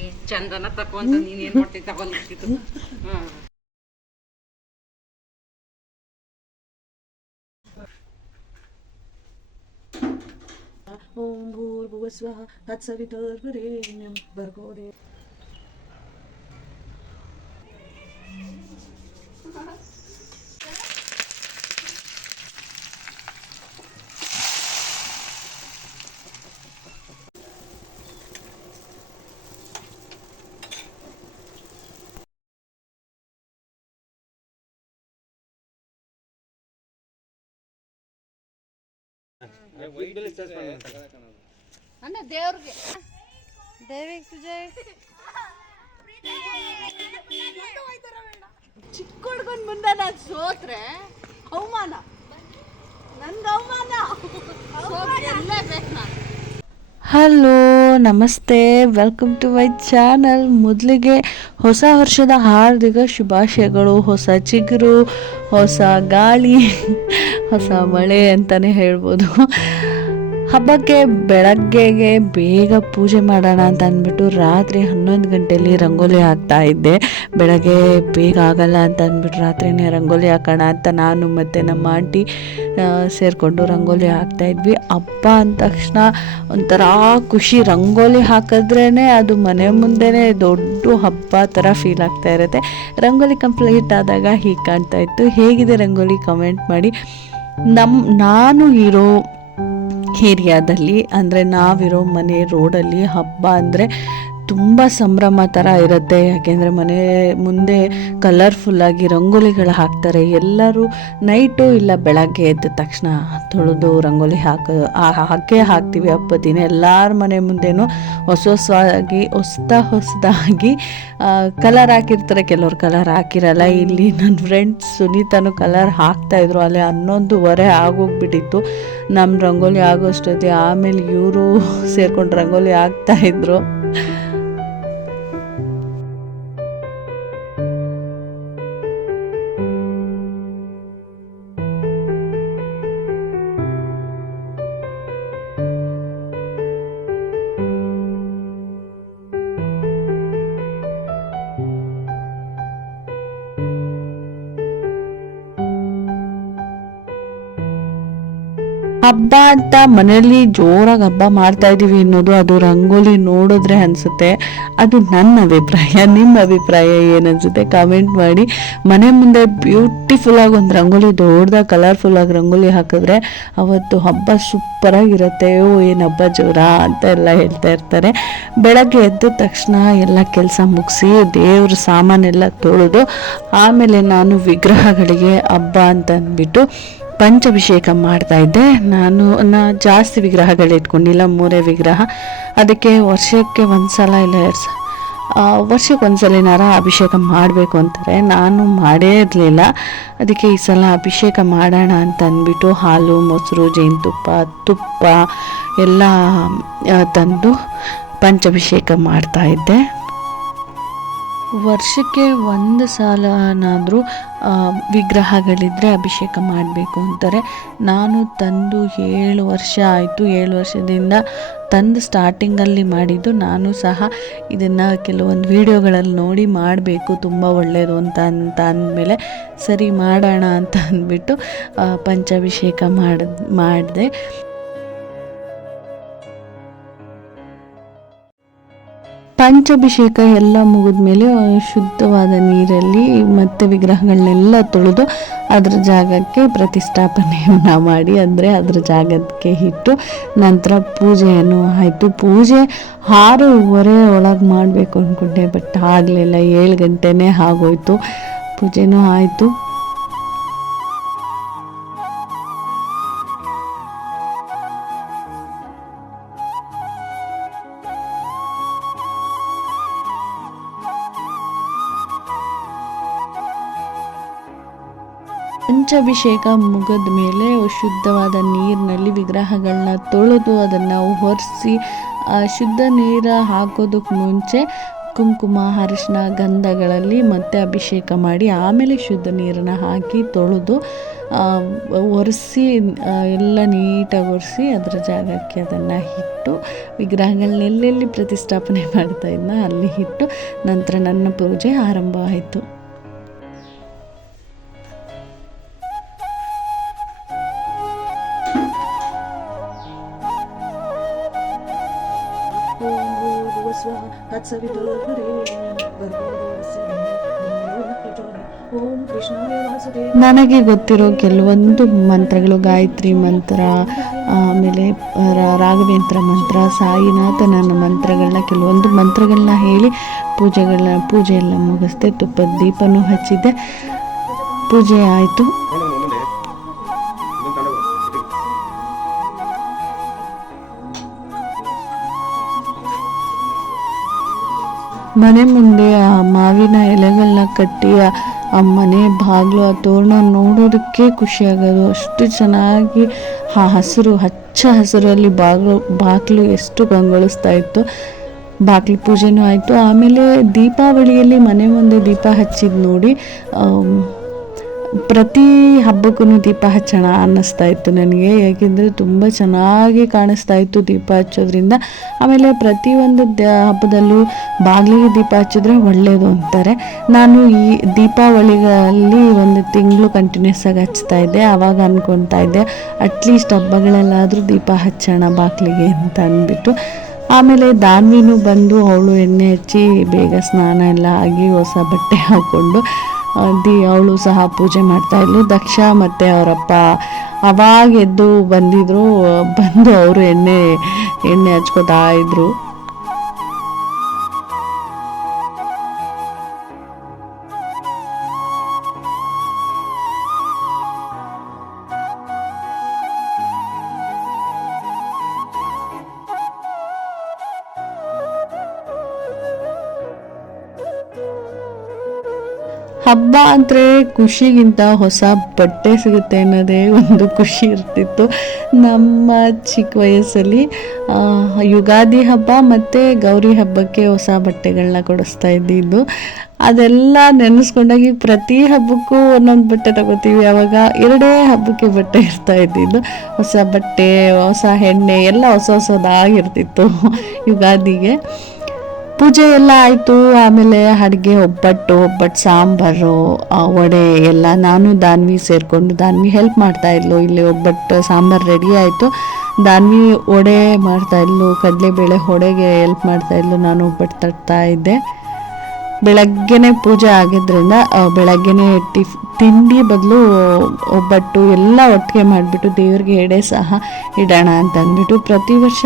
ಈ ಚಂದನ ತಕೊಂತ ನೀನೇನ್ ಮಾಡ್ತಿ ತಗೊಂಡಿತ್ತು. ಓಂ ಭೂರ್ಭುವಸ್ವಃ ತತ್ಸವಿತುರ್ವರೆಣ್ಯಂ ಭರ್ಗೋ ದೇವೋ ಅಣ್ಣ ದೇವ್ರಿಗೆ ದೇವಿಗೆ ಸುಜಯ್ ಚಿಕ್ಕ ಹುಡ್ಗನ್ ಮುಂದೆ ನಾನು ಸೋತ್ರೆ ಅವಮಾನ, ನನ್ಗೆ ಅವಮಾನ ಗೆಲ್ಲೇಬೇಕು ನಾನು. ಹಲೋ ನಮಸ್ತೆ, ವೆಲ್ಕಮ್ ಟು ಮೈ ಚಾನಲ್. ಮೊದಲಿಗೆ ಹೊಸ ವರ್ಷದ ಹಾರ್ದಿಕ ಶುಭಾಶಯಗಳು. ಹೊಸ ಚಿಗುರು, ಹೊಸ ಗಾಳಿ, ಹೊಸ ಮಳೆ ಅಂತಲೇ ಹೇಳ್ಬೋದು. ಹಬ್ಬಕ್ಕೆ ಬೆಳಗ್ಗೆಗೆ ಬೇಗ ಪೂಜೆ ಮಾಡೋಣ ಅಂತ ಅಂದ್ಬಿಟ್ಟು ರಾತ್ರಿ 11 ಗಂಟೆಯಲ್ಲಿ ರಂಗೋಲಿ ಹಾಕ್ತಾ ಇದ್ದೆ. ಬೆಳಗ್ಗೆ ಬೇಗ ಆಗಲ್ಲ ಅಂತ ಅಂದ್ಬಿಟ್ಟು ರಾತ್ರಿನೇ ರಂಗೋಲಿ ಹಾಕೋಣ ಅಂತ ನಾನು ಮತ್ತು ನಮ್ಮ ಆಂಟಿ ಸೇರಿಕೊಂಡು ರಂಗೋಲಿ ಹಾಕ್ತಾಯಿದ್ವಿ. ಹಬ್ಬ ಅಂದ ತಕ್ಷಣ ಒಂಥರ ಖುಷಿ. ರಂಗೋಲಿ ಹಾಕಿದ್ರೇ ಅದು ಮನೆ ಮುಂದೆನೇ ದೊಡ್ಡ ಹಬ್ಬ ಥರ ಫೀಲ್ ಆಗ್ತಾ ಇರುತ್ತೆ. ರಂಗೋಲಿ ಕಂಪ್ಲೀಟ್ ಆದಾಗ ಹೀಗೆ ಕಾಣ್ತಾ ಇತ್ತು. ಹೇಗಿದೆ ರಂಗೋಲಿ ಕಮೆಂಟ್ ಮಾಡಿ. ನಾನು ಇರೋ ಏರಿಯಾದಲ್ಲಿ ಅಂದರೆ ನಾವಿರೋ ಮನೆ ರೋಡಲ್ಲಿ ಹಬ್ಬ ಅಂದರೆ ತುಂಬ ಸಂಭ್ರಮ ಥರ ಇರುತ್ತೆ. ಯಾಕೆಂದರೆ ಮನೆ ಮುಂದೆ ಕಲರ್ಫುಲ್ಲಾಗಿ ರಂಗೋಲಿಗಳು ಹಾಕ್ತಾರೆ. ಎಲ್ಲರೂ ನೈಟು ಇಲ್ಲ ಬೆಳಗ್ಗೆ ಎದ್ದ ತಕ್ಷಣ ತೊಳೆದು ರಂಗೋಲಿ ಹಾಕೇ ಹಾಕ್ತೀವಿ. ಹಬ್ಬದ ದಿನ ಎಲ್ಲರ ಮನೆ ಮುಂದೆನೂ ಹೊಸದಾಗಿ ಕಲರ್ ಹಾಕಿರ್ತಾರೆ. ಕೆಲವ್ರು ಕಲರ್ ಹಾಕಿರಲ್ಲ. ಇಲ್ಲಿ ನನ್ನ ಫ್ರೆಂಡ್ಸ್ ಸುನೀತಾನು ಕಲರ್ ಹಾಕ್ತಾಯಿದ್ರು. ಅಲ್ಲಿ 11:15 ಆಗೋಗ್ಬಿಟ್ಟಿತ್ತು ನಮ್ಮ ರಂಗೋಲಿ ಆಗೋಷ್ಟೊತ್ತಿಗೆ. ಆಮೇಲೆ ಇವರು ಸೇರ್ಕೊಂಡು ರಂಗೋಲಿ ಹಾಕ್ತಾಯಿದ್ರು. ಹಬ್ಬ ಅಂತ ಮನೆಯಲ್ಲಿ ಜೋರಾಗಿ ಹಬ್ಬ ಮಾಡ್ತಾ ಇದ್ದೀವಿ ಅನ್ನೋದು ಅದು ರಂಗೋಲಿ ನೋಡಿದ್ರೆ ಅನಿಸುತ್ತೆ. ಅದು ನನ್ನ ಅಭಿಪ್ರಾಯ. ನಿಮ್ಮ ಅಭಿಪ್ರಾಯ ಏನನ್ಸುತ್ತೆ ಕಾಮೆಂಟ್ ಮಾಡಿ. ಮನೆ ಮುಂದೆ ಬ್ಯೂಟಿಫುಲ್ಲಾಗಿ ಒಂದು ರಂಗೋಲಿ ದೊಡ್ಡದಾಗಿ ಕಲರ್ಫುಲ್ಲಾಗಿ ರಂಗೋಲಿ ಹಾಕಿದ್ರೆ ಅವತ್ತು ಹಬ್ಬ ಸೂಪರಾಗಿರುತ್ತೆ. ಏನು ಹಬ್ಬ ಜೋರ ಅಂತ ಎಲ್ಲ ಹೇಳ್ತಾ ಇರ್ತಾರೆ. ಬೆಳಗ್ಗೆ ಎದ್ದ ತಕ್ಷಣ ಎಲ್ಲ ಕೆಲಸ ಮುಗಿಸಿ ದೇವ್ರ ಸಾಮಾನೆಲ್ಲ ತೊಳೆದು ಆಮೇಲೆ ನಾನು ವಿಗ್ರಹಗಳಿಗೆ ಹಬ್ಬ ಅಂತ ಅಂದ್ಬಿಟ್ಟು ಪಂಚಾಭಿಷೇಕ ಮಾಡ್ತಾಯಿದ್ದೆ. ನಾನು ಜಾಸ್ತಿ ವಿಗ್ರಹಗಳು ಇಟ್ಕೊಂಡಿಲ್ಲ, 3 ವಿಗ್ರಹ. ಅದಕ್ಕೆ ವರ್ಷಕ್ಕೆ ಒಂದ್ಸಲ ಇಲ್ಲ 2 ವರ್ಷಕ್ಕೆ ಒಂದ್ಸಲಿನಾರ ಅಭಿಷೇಕ ಮಾಡಬೇಕು ಅಂತಾರೆ. ನಾನು ಮಾಡೇ ಇರಲಿಲ್ಲ. ಅದಕ್ಕೆ ಈ ಸಲ ಅಭಿಷೇಕ ಮಾಡೋಣ ಅಂತ ಅಂದ್ಬಿಟ್ಟು ಹಾಲು, ಮೊಸರು, ಜೇನುತುಪ್ಪ, ತುಪ್ಪ ಎಲ್ಲ ತಂದು ಪಂಚಾಭಿಷೇಕ ಮಾಡ್ತಾಯಿದ್ದೆ. ವರ್ಷಕ್ಕೆ 1 ಸಲನಾದರೂ ವಿಗ್ರಹಗಳಿದ್ದರೆ ಅಭಿಷೇಕ ಮಾಡಬೇಕು ಅಂತಾರೆ. ನಾನು ತಂದು 7 ವರ್ಷ ಆಯಿತು. 7 ವರ್ಷದಿಂದ ತಂದು ಸ್ಟಾರ್ಟಿಂಗಲ್ಲಿ ಮಾಡಿದ್ದು. ನಾನು ಸಹ ಇದನ್ನು ಕೆಲವೊಂದು ವಿಡಿಯೋಗಳಲ್ಲಿ ನೋಡಿ ಮಾಡಬೇಕು, ತುಂಬ ಒಳ್ಳೆಯದು ಅಂತ ಅಂದಮೇಲೆ ಸರಿ ಮಾಡೋಣ ಅಂತ ಅಂದ್ಬಿಟ್ಟು ಪಂಚಾಭಿಷೇಕ ಮಾಡಿದೆ. ಪಂಚಾಭಿಷೇಕ ಎಲ್ಲ ಮುಗಿದ ಮೇಲೆ ಶುದ್ಧವಾದ ನೀರಲ್ಲಿ ಮತ್ತೆ ವಿಗ್ರಹಗಳನ್ನೆಲ್ಲ ತೊಳೆದು ಅದರ ಜಾಗಕ್ಕೆ ಪ್ರತಿಷ್ಠಾಪನೆಯನ್ನು ಮಾಡಿ, ಅಂದರೆ ಅದರ ಜಾಗಕ್ಕೆ ಇಟ್ಟು ನಂತರ ಪೂಜೆಯನ್ನು ಆಯಿತು. ಪೂಜೆ 6:15 ಒಳಗೆ ಮಾಡಬೇಕು ಅಂದ್ಕೊಂಡೆ, ಬಟ್ ಆಗಲಿಲ್ಲ. 7 ಗಂಟೆನೇ ಆಗೋಯ್ತು. ಪೂಜೆನೂ ಆಯಿತು. ಪಂಚಾಭಿಷೇಕ ಮುಗಿದ ಮೇಲೆ ಶುದ್ಧವಾದ ನೀರಿನಲ್ಲಿ ವಿಗ್ರಹಗಳನ್ನ ತೊಳೆದು ಅದನ್ನು ಒರೆಸಿ, ಶುದ್ಧ ನೀರು ಹಾಕೋದಕ್ಕೆ ಮುಂಚೆ ಕುಂಕುಮ, ಅರಿಶಿನ, ಗಂಧಗಳಲ್ಲಿ ಮತ್ತೆ ಅಭಿಷೇಕ ಮಾಡಿ ಆಮೇಲೆ ಶುದ್ಧ ನೀರನ್ನು ಹಾಕಿ ತೊಳೆದು ಒರೆಸಿ ಎಲ್ಲ ನೀಟಾಗಿ ಒರೆಸಿ ಅದರ ಜಾಗಕ್ಕೆ ಅದನ್ನು ಇಟ್ಟು ವಿಗ್ರಹಗಳನ್ನ ಎಲ್ಲೆಲ್ಲಿ ಪ್ರತಿಷ್ಠಾಪನೆ ಮಾಡ್ತಾಯಿದ್ನ ಅಲ್ಲಿ ಇಟ್ಟು ನಂತರ ನನ್ನ ಪೂಜೆ ಆರಂಭ ಆಯಿತು. ನನಗೆ ಗೊತ್ತಿರೋ ಕೆಲವೊಂದು ಮಂತ್ರಗಳು, ಗಾಯತ್ರಿ ಮಂತ್ರ, ಆಮೇಲೆ ರಾಘವೇಂದ್ರ ಮಂತ್ರ, ಸಾಯಿನಾಥನ ಮಂತ್ರಗಳನ್ನ ಕೆಲವೊಂದು ಮಂತ್ರಗಳನ್ನ ಹೇಳಿ ಪೂಜೆ ಎಲ್ಲ ಮುಗಿಸ್ದೆ. ತುಪ್ಪದ ದೀಪನೂ ಹಚ್ಚಿದ್ದೆ, ಪೂಜೆ ಆಯಿತು. ಮನೆ ಮುಂದೆ ಆ ಮಾವಿನ ಎಲೆಗಳನ್ನ ಕಟ್ಟಿ ಆ ಮನೆ ಬಾಗಿಲು ಆ ತೋರಣ ನೋಡೋದಕ್ಕೆ ಖುಷಿಯಾಗೋದು. ಅಷ್ಟು ಚೆನ್ನಾಗಿ ಆ ಹಚ್ಚ ಹಸಿರಲ್ಲಿ ಬಾಗಿಲು ಎಷ್ಟು ಕಂಗೊಳಿಸ್ತಾ ಇತ್ತು. ಬಾಗಿಲು ಪೂಜೆನೂ ಆಯಿತು. ಆಮೇಲೆ ದೀಪಾವಳಿಯಲ್ಲಿ ಮನೆ ಮುಂದೆ ದೀಪ ಹಚ್ಚಿದ್ದು ನೋಡಿ ಪ್ರತಿ ಹಬ್ಬಕ್ಕೂ ದೀಪ ಹಚ್ಚೋಣ ಅನ್ನಿಸ್ತಾ ಇತ್ತು ನನಗೆ. ಯಾಕೆಂದರೆ ತುಂಬ ಚೆನ್ನಾಗಿ ಕಾಣಿಸ್ತಾ ಇತ್ತು ದೀಪ ಹಚ್ಚೋದ್ರಿಂದ. ಆಮೇಲೆ ಪ್ರತಿಯೊಂದು ಹಬ್ಬದಲ್ಲೂ ಬಾಗಿಲಿಗೆ ದೀಪ ಹಚ್ಚಿದ್ರೆ ಒಳ್ಳೆಯದು ಅಂತಾರೆ. ನಾನು ಈ ದೀಪಾವಳಿಗಳಲ್ಲಿ 1 ತಿಂಗಳು ಕಂಟಿನ್ಯೂಸ್ ಆಗಿ ಹಚ್ತಾ ಇದ್ದೆ. ಆವಾಗ ಅಂದ್ಕೊತಾ ಇದ್ದೆ ಅಟ್ಲೀಸ್ಟ್ ಹಬ್ಬಗಳಲ್ಲಾದರೂ ದೀಪ ಹಚ್ಚೋಣ ಬಾಗಿಲಿಗೆ ಅಂತ ಅಂದ್ಬಿಟ್ಟು. ಆಮೇಲೆ ದಾನ್ವಿನೂ ಬಂದು ಅವಳು ಎಣ್ಣೆ ಹಚ್ಚಿ ಬೇಗ ಸ್ನಾನ ಎಲ್ಲ ಆಗಿ ಹೊಸ ಬಟ್ಟೆ ಹಾಕ್ಕೊಂಡು ಅವಳು ಸಹ ಪೂಜೆ ಮಾಡ್ತಾಯಿದ್ಲು. ದಕ್ಷ ಮತ್ತು ಅವರಪ್ಪ ಅವಾಗ ಎದ್ದು ಬಂದಿದ್ರು. ಬಂದು ಅವರು ಎಣ್ಣೆ ಹಚ್ಕೋತಾ ಇದ್ರು. ಹಬ್ಬ ಅಂದರೆ ಖುಷಿಗಿಂತ ಹೊಸ ಬಟ್ಟೆ ಸಿಗುತ್ತೆ ಅನ್ನೋದೇ ಒಂದು ಖುಷಿ ಇರ್ತಿತ್ತು. ನಮ್ಮ ಚಿಕ್ಕ ವಯಸ್ಸಲ್ಲಿ ಯುಗಾದಿ ಹಬ್ಬ ಮತ್ತು ಗೌರಿ ಹಬ್ಬಕ್ಕೆ ಹೊಸ ಬಟ್ಟೆಗಳನ್ನ ಕೊಡಿಸ್ತಾ ಇದ್ದಿದ್ದು. ಅದೆಲ್ಲ ನೆನೆಸ್ಕೊಂಡಾಗ ಪ್ರತಿ ಹಬ್ಬಕ್ಕೂ ಒಂದೊಂದು ಬಟ್ಟೆ ತಗೋತೀವಿ. ಆವಾಗ 2 ಹಬ್ಬಕ್ಕೆ ಬಟ್ಟೆ ಇರ್ತಾ ಇದ್ದಿದ್ದು. ಹೊಸ ಬಟ್ಟೆ, ಹೊಸ ಎಣ್ಣೆ ಎಲ್ಲ ಹೊಸದಾಗಿರ್ತಿತ್ತು ಯುಗಾದಿಗೆ. ಪೂಜೆ ಎಲ್ಲ ಆಯಿತು. ಆಮೇಲೆ ಅಡುಗೆ ಒಬ್ಬಟ್ಟು ಸಾಂಬಾರು, ವಡೆ ಎಲ್ಲ ನಾನು ದಾನ್ವಿ ಸೇರಿಕೊಂಡು, ದಾನ್ವಿ ಹೆಲ್ಪ್ ಮಾಡ್ತಾಯಿದ್ಲು. ಇಲ್ಲಿ ಒಬ್ಬಟ್ಟು ಸಾಂಬಾರು ರೆಡಿ ಆಯಿತು. ದಾನ್ವಿ ವಡೆ ಮಾಡ್ತಾಯಿದ್ಲು, ಕಡಲೆಬೇಳೆ ವಡೆಗೆ ಹೆಲ್ಪ್ ಮಾಡ್ತಾಯಿದ್ಲು. ನಾನು ಒಬ್ಬಟ್ಟು ತಟ್ತಾ ಇದ್ದೆ. ಬೆಳಗ್ಗೆನೇ ಪೂಜೆ ಆಗಿದ್ದರಿಂದ ಬೆಳಗ್ಗೆನೇ ತಿಂಡಿ ಬದಲು ಒಬ್ಬಟ್ಟು ಎಲ್ಲ ಒಟ್ಟಿಗೆ ಮಾಡಿಬಿಟ್ಟು ದೇವ್ರಿಗೆ ಎಡೆ ಸಹ ಇಡೋಣ ಅಂತ ಅಂದ್ಬಿಟ್ಟು ಪ್ರತಿ ವರ್ಷ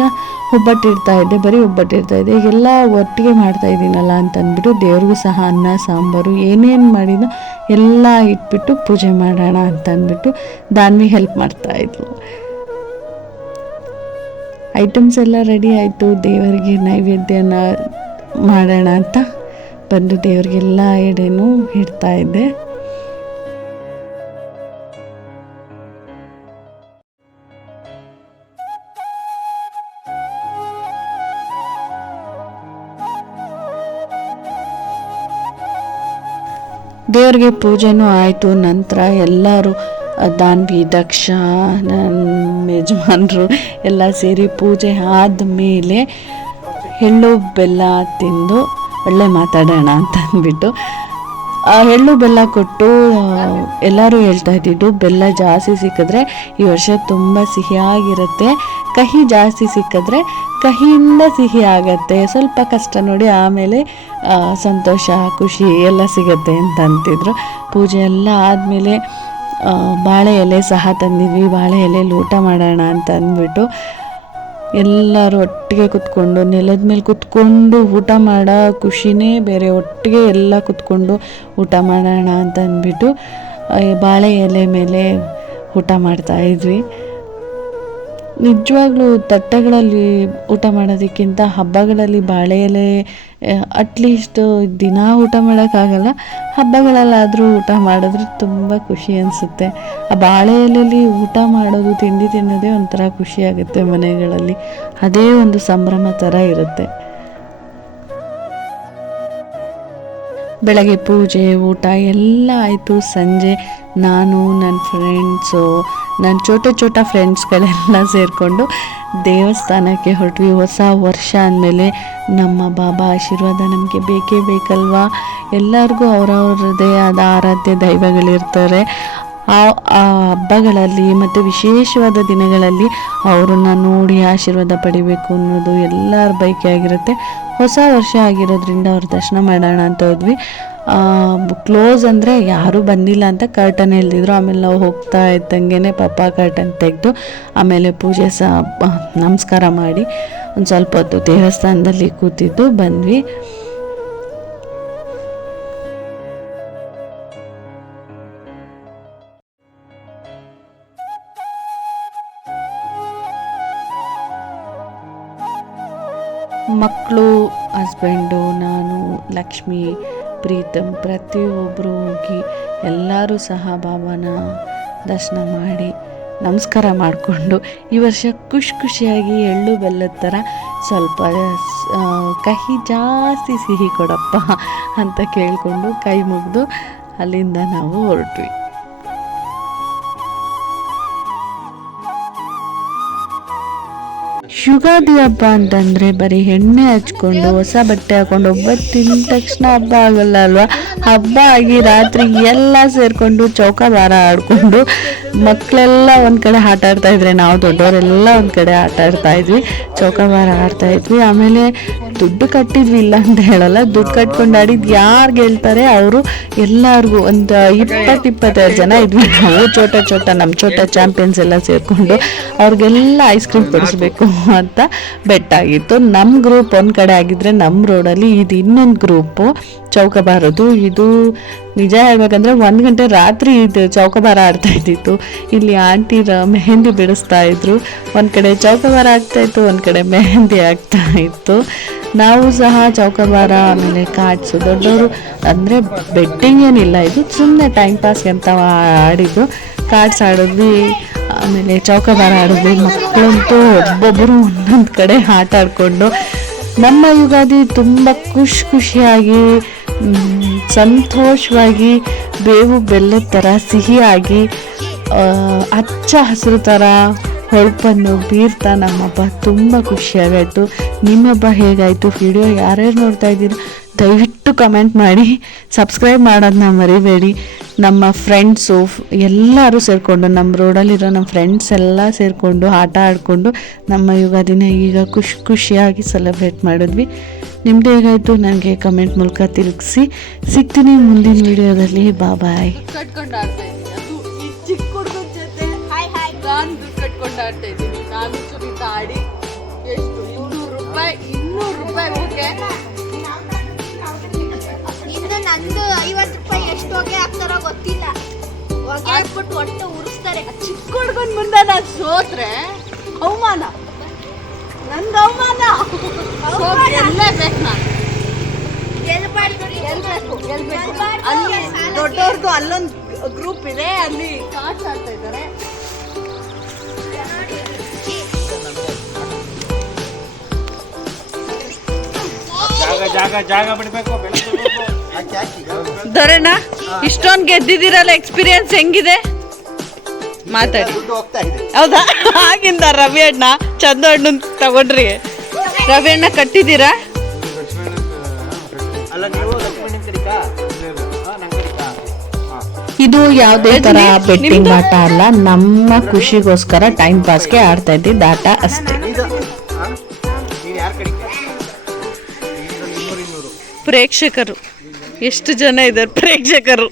ಒಬ್ಬಟ್ಟು ಇಡ್ತಾಯಿದ್ದೆ, ಬರೀ ಒಬ್ಬಟ್ಟು ಇಡ್ತಾಯಿದ್ದೆ. ಈಗೆಲ್ಲ ಒಟ್ಟಿಗೆ ಮಾಡ್ತಾಯಿದ್ದೀನಲ್ಲ ಅಂತ ಅಂದ್ಬಿಟ್ಟು ದೇವ್ರಿಗೂ ಸಹ ಅನ್ನ ಸಾಂಬಾರು ಏನೇನು ಮಾಡಿನೋ ಎಲ್ಲ ಇಟ್ಬಿಟ್ಟು ಪೂಜೆ ಮಾಡೋಣ ಅಂತ ಅಂದ್ಬಿಟ್ಟು ದಾನ್ವಿ ಹೆಲ್ಪ್ ಮಾಡ್ತಾಯಿದ್ಲು. ಐಟಮ್ಸ್ ಎಲ್ಲ ರೆಡಿ ಆಯಿತು. ದೇವರಿಗೆ ನೈವೇದ್ಯನ ಮಾಡೋಣ ಅಂತ ಬಂದು ದೇವರಿಗೆಲ್ಲ ಎಡೆನೂ ಇಡ್ತಾ ಇದ್ದೆ. ದೇವರಿಗೆ ಪೂಜೆನೂ ಆಯಿತು. ನಂತರ ಎಲ್ಲರೂ ದಾನ್ವಿ, ದಕ್ಷ, ನನ್ನ ಯಜಮಾನರು ಎಲ್ಲ ಸೇರಿ ಪೂಜೆ ಆದಮೇಲೆ ಎಳ್ಳು ಬೆಲ್ಲ ತಿಂದು ಒಳ್ಳೆ ಮಾತಾಡೋಣ ಅಂತ ಅಂದ್ಬಿಟ್ಟು ಎಳ್ಳು ಬೆಲ್ಲ ಕೊಟ್ಟು ಎಲ್ಲರೂ ಹೇಳ್ತಾ ಇದ್ದಿದ್ದು ಬೆಲ್ಲ ಜಾಸ್ತಿ ಸಿಕ್ಕಿದ್ರೆ ಈ ವರ್ಷ ತುಂಬ ಸಿಹಿಯಾಗಿರುತ್ತೆ, ಕಹಿ ಜಾಸ್ತಿ ಸಿಕ್ಕಿದ್ರೆ ಕಹಿಯಿಂದ ಸಿಹಿ ಆಗತ್ತೆ, ಸ್ವಲ್ಪ ಕಷ್ಟ ನೋಡಿ ಆಮೇಲೆ ಸಂತೋಷ ಖುಷಿ ಎಲ್ಲ ಸಿಗತ್ತೆ ಅಂತ ಅಂತಿದ್ರು. ಪೂಜೆ ಎಲ್ಲ ಆದಮೇಲೆ ಬಾಳೆ ಎಲೆ ಸಹ ತಂದಿದ್ವಿ. ಬಾಳೆ ಎಲೆಯಲ್ಲಿ ಊಟ ಮಾಡೋಣ ಅಂತ ಅಂದ್ಬಿಟ್ಟು ಎಲ್ಲರೂ ಒಟ್ಟಿಗೆ ಕುತ್ಕೊಂಡು ನೆಲದ ಮೇಲೆ ಕುತ್ಕೊಂಡು ಊಟ ಮಾಡೋ ಖುಷಿನೇ ಬೇರೆ. ಒಟ್ಟಿಗೆ ಎಲ್ಲ ಕುತ್ಕೊಂಡು ಊಟ ಮಾಡೋಣ ಅಂತ ಅಂದ್ಬಿಟ್ಟು ಬಾಳೆ ಎಲೆ ಮೇಲೆ ಊಟ ಮಾಡ್ತಾಯಿದ್ವಿ. ನಿಜವಾಗ್ಲೂ ತಟ್ಟೆಗಳಲ್ಲಿ ಊಟ ಮಾಡೋದಕ್ಕಿಂತ ಹಬ್ಬಗಳಲ್ಲಿ ಬಾಳೆ ಎಲೆ ಅಟ್ಲೀಸ್ಟ್ ದಿನ ಊಟ ಮಾಡೋಕ್ಕಾಗಲ್ಲ, ಹಬ್ಬಗಳಲ್ಲಾದರೂ ಊಟ ಮಾಡಿದ್ರೆ ತುಂಬ ಖುಷಿ ಅನಿಸುತ್ತೆ. ಆ ಬಾಳೆ ಎಲೆಯಲ್ಲಿ ಊಟ ಮಾಡೋದು, ತಿಂಡಿ ತಿನ್ನೋದೇ ಒಂಥರ ಖುಷಿಯಾಗುತ್ತೆ ಮನೆಗಳಲ್ಲಿ. ಅದೇ ಒಂದು ಸಂಭ್ರಮ ಥರ ಇರುತ್ತೆ. ಬೆಳಗ್ಗೆ ಪೂಜೆ ಊಟ ಎಲ್ಲ ಆಯಿತು. ಸಂಜೆ ನಾನು ನನ್ನ ಫ್ರೆಂಡ್ಸು ನನ್ನ ಚೋಟ ಫ್ರೆಂಡ್ಸ್ಗಳೆಲ್ಲ ಸೇರಿಕೊಂಡು ದೇವಸ್ಥಾನಕ್ಕೆ ಹೊರಟ್ವಿ. ಹೊಸ ವರ್ಷ ಅಂದಮೇಲೆ ನಮ್ಮ ಬಾಬಾ ಆಶೀರ್ವಾದ ನಮಗೆ ಬೇಕೇ ಬೇಕಲ್ವಾ. ಎಲ್ಲರಿಗೂ ಅವರವ್ರದ್ದೇ ಆದ ಆರಾಧ್ಯ ದೈವಗಳಿರ್ತಾರೆ. ಆ ಹಬ್ಬಗಳಲ್ಲಿ ಮತ್ತು ವಿಶೇಷವಾದ ದಿನಗಳಲ್ಲಿ ಅವರನ್ನು ನೋಡಿ ಆಶೀರ್ವಾದ ಪಡಿಬೇಕು ಅನ್ನೋದು ಎಲ್ಲರ ಬಯಕೆ ಆಗಿರುತ್ತೆ. ಹೊಸ ವರ್ಷ ಆಗಿರೋದ್ರಿಂದ ಅವ್ರ ದರ್ಶನ ಮಾಡೋಣ ಅಂತ ಹೋದ್ವಿ. ಕ್ಲೋಸ್ ಅಂದರೆ ಯಾರೂ ಬಂದಿಲ್ಲ ಅಂತ ಕರ್ಟನ್ ಎಳೆದಿದ್ರು. ಆಮೇಲೆ ನಾವು ಹೋಗ್ತಾ ಇದ್ದಂಗೆ ಪಾಪ ಕರ್ಟನ್ ತೆಗೆದು ಆಮೇಲೆ ಪೂಜೆ ನಮಸ್ಕಾರ ಮಾಡಿ ಒಂದು ಸ್ವಲ್ಪ ಹೊತ್ತು ದೇವಸ್ಥಾನದಲ್ಲಿ ಕೂತಿದ್ದು ಬಂದ್ವಿ. ಮಕ್ಕಳು, ಹಸ್ಬೆಂಡು, ನಾನು, ಲಕ್ಷ್ಮಿ, ಪ್ರೀತಮ್ ಪ್ರತಿಯೊಬ್ಬರು ಹೋಗಿ ಎಲ್ಲರೂ ಸಹ ಬಾಬಾನ ದರ್ಶನ ಮಾಡಿ ನಮಸ್ಕಾರ ಮಾಡಿಕೊಂಡು ಈ ವರ್ಷ ಖುಷಿಯಾಗಿ ಎಳ್ಳು ಬೆಲ್ಲದ ಥರ ಸ್ವಲ್ಪ ಕಹಿ ಜಾಸ್ತಿ ಸಿಹಿ ಕೊಡಪ್ಪ ಅಂತ ಕೇಳಿಕೊಂಡು ಕೈ ಮುಗಿದು ಅಲ್ಲಿಂದ ನಾವು ಹೊರಟ್ವಿ. ಯುಗಾದಿ ಹಬ್ಬ ಅಂತಂದರೆ ಬರೀ ಎಣ್ಣೆ ಹಚ್ಕೊಂಡು ಹೊಸ ಬಟ್ಟೆ ಹಾಕೊಂಡು ಒಬ್ಬಟ್ಟು ತಿಂದ ತಕ್ಷಣ ಹಬ್ಬ ಆಗಲ್ಲ ಅಲ್ವಾ. ಹಬ್ಬ ಆಗಿ ರಾತ್ರಿ ಎಲ್ಲ ಸೇರಿಕೊಂಡು ಚೌಕಾಬಾರ ಆಡಿಕೊಂಡು ಮಕ್ಕಳೆಲ್ಲ ಒಂದು ಕಡೆ ಆಟ ಆಡ್ತಾಯಿದ್ರೆ ನಾವು ದೊಡ್ಡವರೆಲ್ಲ ಒಂದು ಕಡೆ ಆಟ ಆಡ್ತಾಯಿದ್ವಿ, ಚೌಕಾಬಾರ ಆಡ್ತಾಯಿದ್ವಿ. ಆಮೇಲೆ ದುಡ್ಡು ಕಟ್ಟಿದ್ವಿ ಇಲ್ಲ ಅಂತ ಹೇಳಲ್ಲ, ದುಡ್ಡು ಕಟ್ಕೊಂಡು ಆಡಿದ್ದು ಯಾರು ಗೆಲ್ತಾರೆ ಅವರು ಎಲ್ಲರಿಗೂ ಒಂದು 20-25 ಜನ ಇದ್ವಿ ನಾವು. ಚೋಟ ನಮ್ಮ ಚೋಟ ಚಾಂಪಿಯನ್ಸ್ ಎಲ್ಲ ಸೇರಿಕೊಂಡು ಅವ್ರಿಗೆಲ್ಲ ಐಸ್ ಕ್ರೀಮ್ ಕೊಡಿಸ್ಬೇಕು ಅಂತ ಬೆಟ್ಟಾಗಿತ್ತು. ನಮ್ಮ ಗ್ರೂಪ್ ಒಂದು ಕಡೆ ಆಗಿದ್ರೆ ನಮ್ಮ ರೋಡಲ್ಲಿ ಇದು ಇನ್ನೊಂದು ಗ್ರೂಪು ಚೌಕಾಬಾರದು. ಇದು ನಿಜ ಹೇಳ್ಬೇಕಂದ್ರೆ 1 ಗಂಟೆ ರಾತ್ರಿ ಇದು ಚೌಕಾಬಾರ ಆಡ್ತಾ ಇದ್ದಿತ್ತು. ಇಲ್ಲಿ ಆಂಟಿರ ಮೆಹಂದಿ ಬಿಡಿಸ್ತಾ ಇದ್ರು. ಒಂದು ಕಡೆ ಚೌಕಾಬಾರ ಆಗ್ತಾಯಿತ್ತು, ಒಂದು ಕಡೆ ಮೆಹಂದಿ ಆಗ್ತಾ ಇತ್ತು. ನಾವು ಸಹ ಚೌಕಾಬಾರ ಆಮೇಲೆ ಕಾರ್ಡ್ಸು, ದೊಡ್ಡವರು ಅಂದರೆ ಬೆಟ್ಟಿಂಗ್ ಏನಿಲ್ಲ, ಇದು ಸುಮ್ಮನೆ ಟೈಮ್ ಪಾಸ್ಗೆ ಅಂತ ಆಡಿದ್ದು. ಕಾರ್ಡ್ಸ್ ಆಡಿದ್ವಿ, ಆಮೇಲೆ ಚೌಕಾಬಾರ ಆಡಿದ್ವಿ. ಮಕ್ಕಳಂತೂ ಒಬ್ಬೊಬ್ಬರು ಒಂದೊಂದು ಕಡೆ ಆಟ ಆಡಿಕೊಂಡು ನಮ್ಮ ಯುಗಾದಿ ತುಂಬ ಖುಷಿಯಾಗಿ ಸಂತೋಷವಾಗಿ ಬೇವು ಬೆಲ್ಲದ ಥರ ಸಿಹಿಯಾಗಿ ಹಚ್ಚ ಹಸಿರು ಥರ ಹೊಳಪನ್ನು ಬೀರ್ತಾ ನಮ್ಮ ಹಬ್ಬ ತುಂಬ ಖುಷಿಯಾಗಾಯಿತು. ನಿಮ್ಮ ಹಬ್ಬ ಹೇಗಾಯಿತು? ವಿಡಿಯೋ ಯಾರ್ಯಾರು ನೋಡ್ತಾ ಇದ್ದೀರಿ ದಯವಿಟ್ಟು ಕಮೆಂಟ್ ಮಾಡಿ, ಸಬ್ಸ್ಕ್ರೈಬ್ ಮಾಡೋದನ್ನ ಮರಿಬೇಡಿ. ನಮ್ಮ ಫ್ರೆಂಡ್ಸು ಎಲ್ಲರೂ ಸೇರಿಕೊಂಡು, ನಮ್ಮ ರೋಡಲ್ಲಿರೋ ನಮ್ಮ ಫ್ರೆಂಡ್ಸ್ ಎಲ್ಲ ಸೇರಿಕೊಂಡು ಆಟ ಆಡಿಕೊಂಡು ನಮ್ಮ ಯುಗಾದಿನ ಈಗ ಖುಷಿಯಾಗಿ ಸೆಲೆಬ್ರೇಟ್ ಮಾಡಿದ್ವಿ. ನಿಮ್ಮದು ಹೇಗಾಯಿತು ನನಗೆ ಕಮೆಂಟ್ ಮೂಲಕ ತಿಳಿಸಿ. ಸಿಗ್ತೀನಿ ಮುಂದಿನ ವಿಡಿಯೋದಲ್ಲಿ. ಬಾಯ್. ಕಟ್ಕೊಂಡು ಆಡ್ತಾ ಇದ್ದೀನಿ, ಚಿಕ್ಕ ಹುಡುಗನ ಜೊತೆ ನಾನು ದುಡ್ಡು ಕಟ್ಕೊಂಡು ಆಡ್ತಾ ಇದ್ದೀನಿ. ನಾನು ಸುರಿತಾ ಆಡಿ ಎಷ್ಟು 200 ರೂಪಾಯಿ ಹೋಗಿ ಇನ್ನು ನಂದು 50 ರೂಪಾಯಿ ಎಷ್ಟು ಹೊಗೆ ಹಾಕ್ತಾರೋ ಗೊತ್ತಿಲ್ಲ. ಹೊಗೆ ಹಾಕ್ಬಿಟ್ಟು ಹೊಟ್ಟೆ ಉರಿಸ್ತಾರೆ. ಚಿಕ್ಕ ಹುಡುಗನ ಮುಂದೆ ನಾನು ಸೋತ್ರೆ ಅವಮಾನ, ನಂದು ಅವಮಾನ. ಗೆಲ್ಲೇಬೇಕು ನಾನು, ಗೆಲ್ಬೇಕು. ಅಲ್ಲಿ ದೊಡ್ಡವ್ರದ್ದು ಅಲ್ಲೊಂದು ಗ್ರೂಪ್ ಇದೆ, ಅಲ್ಲಿ ಕಾರ್ಡ್ಸ್ ಆಡ್ತಾ ಇದ್ದಾರೆ. ದೊರೆಣ್ಣ, ಇಷ್ಟೊಂದು ಗೆದ್ದಿದ್ದೀರಲ್ಲ, ಎಕ್ಸ್ಪೀರಿಯನ್ಸ್ ಹೆಂಗಿದೆ ಮಾತಾಡಿ? ಹೌದಾ? ಆಗಿಂದ ರವಿ ಅಣ್ಣ ಚಂದ ಅಣ್ಣ ತಗೊಂಡ್ರಿ. ರವಿ ಅಣ್ಣ ಕಟ್ಟಿದ್ದೀರಾ? ಇದು ಯಾವುದೇ ತರ ಬೆಟ್ಟಿಂಗ್ ಆಟ ಅಲ್ಲ, ನಮ್ಮ ಖುಷಿಗೋಸ್ಕರ ಟೈಮ್ ಪಾಸ್ಗೆ ಆಡ್ತಾ ಇದ್ದಿದ್ದು ಆಟ ಅಷ್ಟೇ. ಪ್ರೇಕ್ಷಕರು ಎಷ್ಟು ಜನ ಇದ್ದಾರೆ? ಪ್ರೇಕ್ಷಕರು